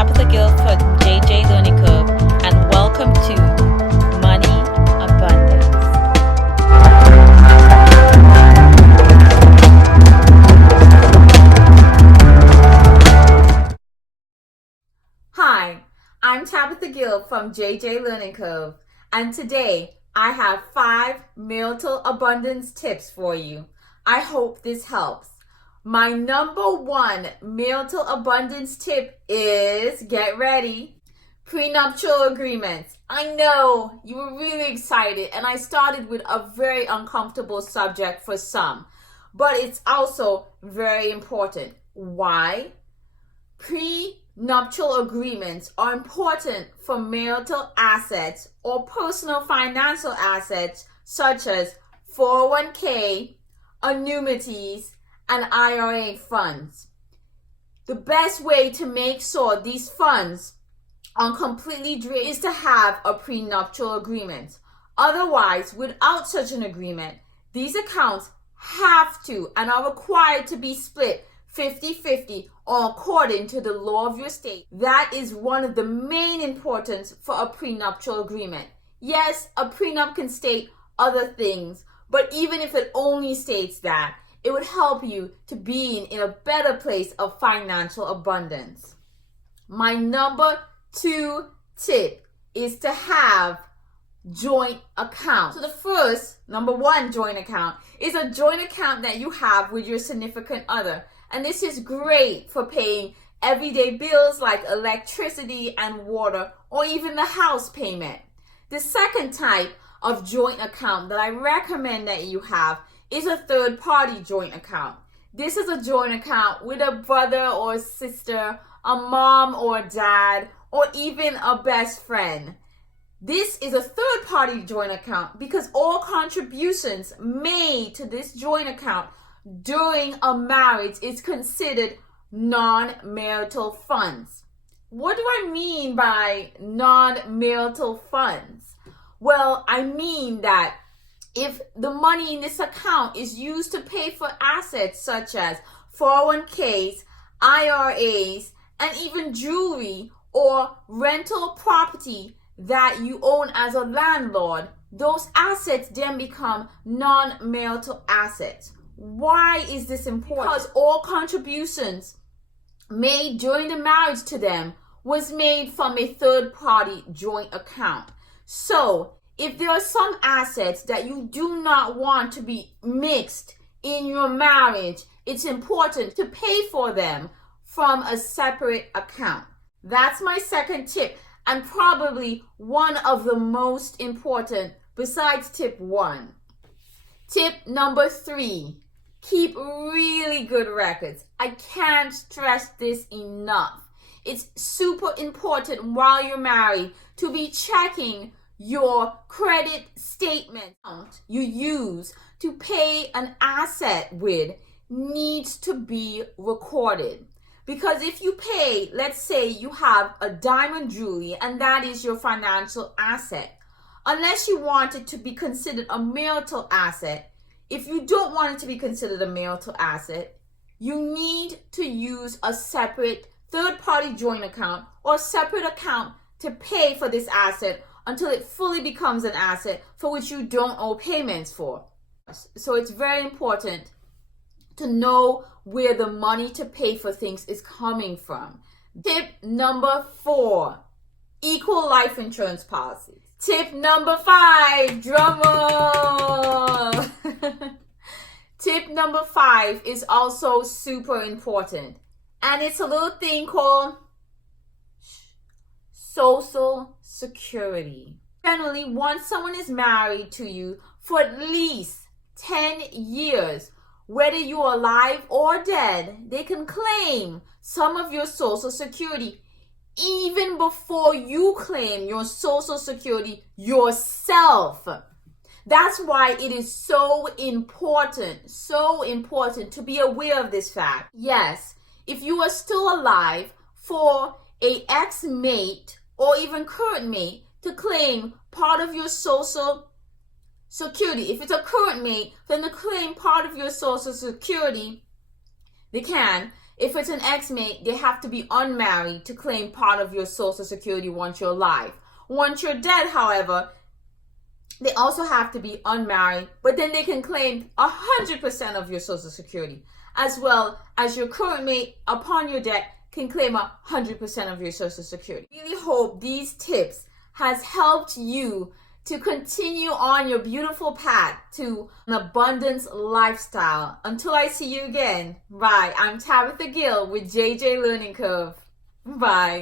Tabitha Gill for JJ Learning Curve, and welcome to Money Abundance. Hi, I'm Tabitha Gill from JJ Learning Curve, and today I have 5 marital abundance tips for you. I hope this helps. My number 1 marital abundance tip is, get ready, prenuptial agreements. I know you were really excited, and I started with a very uncomfortable subject for some, but it's also very important. Why? Prenuptial agreements are important for marital assets or personal financial assets such as 401k, annuities, and IRA funds. The best way to make sure these funds are completely drained is to have a prenuptial agreement. Otherwise, without such an agreement, these accounts have to and are required to be split 50-50 or according to the law of your state. That is one of the main importance for a prenuptial agreement. Yes, a prenup can state other things, but even if it only states that, it would help you to be in a better place of financial abundance. My number 2 tip is to have joint accounts. So the first, number 1 joint account is a joint account that you have with your significant other. And this is great for paying everyday bills like electricity and water, or even the house payment. The second type of joint account that I recommend that you have is a third-party joint account. This is a joint account with a brother or sister, a mom or dad, or even a best friend. This is a third-party joint account because all contributions made to this joint account during a marriage is considered non-marital funds. What do I mean by non-marital funds? Well, I mean that if the money in this account is used to pay for assets such as 401ks, IRAs, and even jewelry or rental property that you own as a landlord, those assets then become non-marital assets. Why is this important? Because all contributions made during the marriage to them was made from a third-party joint account. So, if there are some assets that you do not want to be mixed in your marriage, it's important to pay for them from a separate account. That's my second tip, and probably one of the most important besides tip 1. Tip number 3, keep really good records. I can't stress this enough. It's super important while you're married to be checking your credit statement you use to pay an asset with needs to be recorded. Because if you pay, let's say you have a diamond jewelry and that is your financial asset, unless you want it to be considered a marital asset, if you don't want it to be considered a marital asset, you need to use a separate third-party joint account or separate account to pay for this asset until it fully becomes an asset for which you don't owe payments for. So it's very important to know where the money to pay for things is coming from. Tip number 4, equal life insurance policies. Tip number 5, drum roll. Tip number 5 is also super important, and it's a little thing called Social Security. Generally, once someone is married to you for at least 10 years, whether you're alive or dead, they can claim some of your Social Security even before you claim your Social Security yourself. That's why it is so important to be aware of this fact. Yes, if you are still alive, for a ex-mate or even current mate to claim part of your Social Security. If it's a current mate, then to claim part of your Social Security, they can. If it's an ex-mate, they have to be unmarried to claim part of your Social Security once you're alive. Once you're dead, however, they also have to be unmarried, but then they can claim 100% of your Social Security, as well as your current mate upon your death can claim 100% of your Social Security. I really hope these tips has helped you to continue on your beautiful path to an abundance lifestyle. Until I see you again, bye. I'm Tabitha Gill with JJ Learning Curve. Bye.